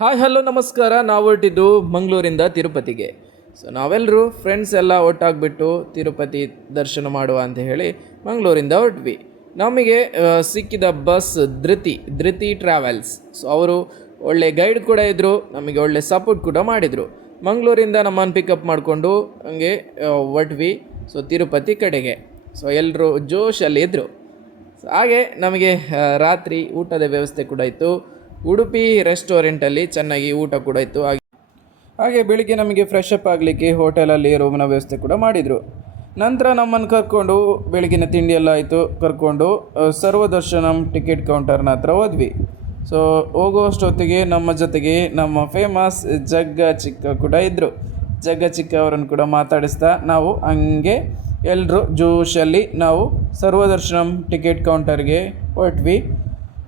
Hi hello ನಮಸ್ಕಾರ. ನಾವು ಹೊರಟಿದ್ದು ಮಂಗಳೂರಿಂದ ತಿರುಪತಿಗೆ. ಸೊ ನಾವೆಲ್ಲರೂ ಫ್ರೆಂಡ್ಸ್ ಎಲ್ಲ ಒಟ್ಟಾಗಿಬಿಟ್ಟು ತಿರುಪತಿ ದರ್ಶನ ಮಾಡುವ ಅಂತ ಹೇಳಿ ಮಂಗಳೂರಿಂದ ಹೊರಟ್ವಿ. ನಮಗೆ ಸಿಕ್ಕಿದ ಬಸ್ ಧೃತಿ ಟ್ರಾವೆಲ್ಸ್. ಸೊ ಅವರು ಒಳ್ಳೆ ಗೈಡ್ ಕೂಡ ಇದ್ದರು, ನಮಗೆ ಒಳ್ಳೆ ಸಪೋರ್ಟ್ ಕೂಡ ಮಾಡಿದರು. ಮಂಗಳೂರಿಂದ ನಮ್ಮನ್ನು ಪಿಕಪ್ ಮಾಡಿಕೊಂಡು ಹಂಗೆ ಹೊರಟ್ವಿ ಸೊ ತಿರುಪತಿ ಕಡೆಗೆ. ಸೊ ಎಲ್ಲರೂ ಜೋಶಲ್ಲಿ ಇದ್ದರು. ಸೊ ಹಾಗೆ ನಮಗೆ ರಾತ್ರಿ ಊಟದ ವ್ಯವಸ್ಥೆ ಕೂಡ ಇತ್ತು. ಉಡುಪಿ ರೆಸ್ಟೋರೆಂಟಲ್ಲಿ ಚೆನ್ನಾಗಿ ಊಟ ಕೂಡ ಇತ್ತು. ಹಾಗೆ ಬೆಳಿಗ್ಗೆ ನಮಗೆ ಫ್ರೆಶ್ ಅಪ್ ಆಗಲಿಕ್ಕೆ ಹೋಟೆಲಲ್ಲಿ ರೂಮ್ನ ವ್ಯವಸ್ಥೆ ಕೂಡ ಮಾಡಿದರು. ನಂತರ ನಮ್ಮನ್ನು ಕರ್ಕೊಂಡು ಬೆಳಗಿನ ತಿಂಡಿ ಎಲ್ಲ ಆಯಿತು, ಕರ್ಕೊಂಡು ಸರ್ವದರ್ಶನಂ ಟಿಕೆಟ್ ಕೌಂಟರ್ನ ಹತ್ರ ಹೋದ್ವಿ. ಸೊ ಹೋಗುವಷ್ಟೊತ್ತಿಗೆ ನಮ್ಮ ಜೊತೆಗೆ ನಮ್ಮ ಫೇಮಸ್ ಜಗ್ಗ ಚಿಕ್ಕ ಕೂಡ ಇದ್ದರು. ಜಗ್ಗ ಚಿಕ್ಕ ಅವರನ್ನು ಕೂಡ ಮಾತಾಡಿಸ್ತಾ ನಾವು ಹಂಗೆ ಎಲ್ಲರೂ ಜೋಶಲ್ಲಿ ನಾವು ಸರ್ವದರ್ಶನಂ ಟಿಕೆಟ್ ಕೌಂಟರ್ಗೆ ಹೊರಟ್ವಿ.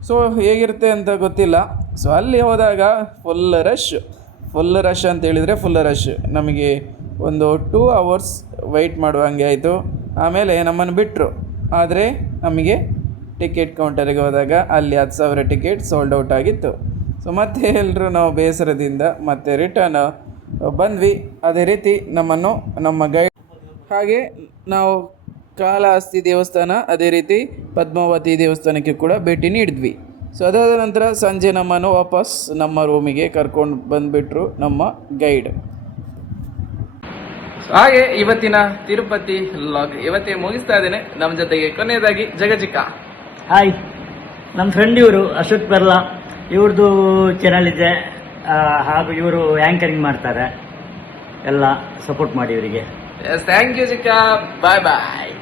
ಸೊ ಹೇಗಿರುತ್ತೆ ಅಂತ ಗೊತ್ತಿಲ್ಲ. ಸೊ ಅಲ್ಲಿ ಹೋದಾಗ ಫುಲ್ ರಶ್ ಅಂತ ಹೇಳಿದರೆ ಫುಲ್ ರಶ್. ನಮಗೆ ಒಂದು 2 hours ವೆಯ್ಟ್ ಮಾಡುವಂಗೆ ಆಯಿತು. ಆಮೇಲೆ ನಮ್ಮನ್ನು ಬಿಟ್ಟರು. ಆದರೆ ನಮಗೆ ಟಿಕೆಟ್ ಕೌಂಟರಿಗೆ ಹೋದಾಗ ಅಲ್ಲಿ 10,000 ಟಿಕೆಟ್ ಸೋಲ್ಡ್ ಔಟ್ ಆಗಿತ್ತು. ಸೊ ಮತ್ತೆ ಎಲ್ಲರೂ ನಾವು ಬೇಸರದಿಂದ ಮತ್ತೆ ರಿಟರ್ನ್ ಬಂದ್ವಿ. ಅದೇ ರೀತಿ ನಮ್ಮನ್ನು ನಮ್ಮ ಗೈಡ್ ಹಾಗೆ ನಾವು ಕಾಳಹಸ್ತಿ ದೇವಸ್ಥಾನ, ಅದೇ ರೀತಿ ಪದ್ಮಾವತಿ ದೇವಸ್ಥಾನಕ್ಕೆ ಕೂಡ ಭೇಟಿ ನೀಡಿದ್ವಿ. ಸೊ ಅದಾದ ನಂತರ ಸಂಜೆ ನಮ್ಮನ್ನು ವಾಪಸ್ ನಮ್ಮ ರೂಮಿಗೆ ಕರ್ಕೊಂಡು ಬಂದುಬಿಟ್ರು ನಮ್ಮ ಗೈಡ್. ಹಾಗೆ ಇವತ್ತಿನ ತಿರುಪತಿ ಲಾಗ್ ಇವತ್ತೇ ಮುಗಿಸ್ತಾ ಇದ್ದೇನೆ. ನಮ್ಮ ಜೊತೆಗೆ ಕೊನೆಯದಾಗಿ ಜಗಜಿಕ್ಕ. ಹಾಯ್, ನಮ್ಮ ಫ್ರೆಂಡ್ ಇವರು ಅಶೋಕ್ ಪೆರ್ಲಾ, ಇವ್ರದ್ದು ಚಾನಲ್ ಇದೆ. ಹಾಗೂ ಇವರು ಆ್ಯಂಕರಿಂಗ್ ಮಾಡ್ತಾರೆ. ಎಲ್ಲ ಸಪೋರ್ಟ್ ಮಾಡಿ ಇವರಿಗೆ. ಥ್ಯಾಂಕ್ ಯು ಚಿಕ್ಕ. ಬಾಯ್ ಬಾಯ್.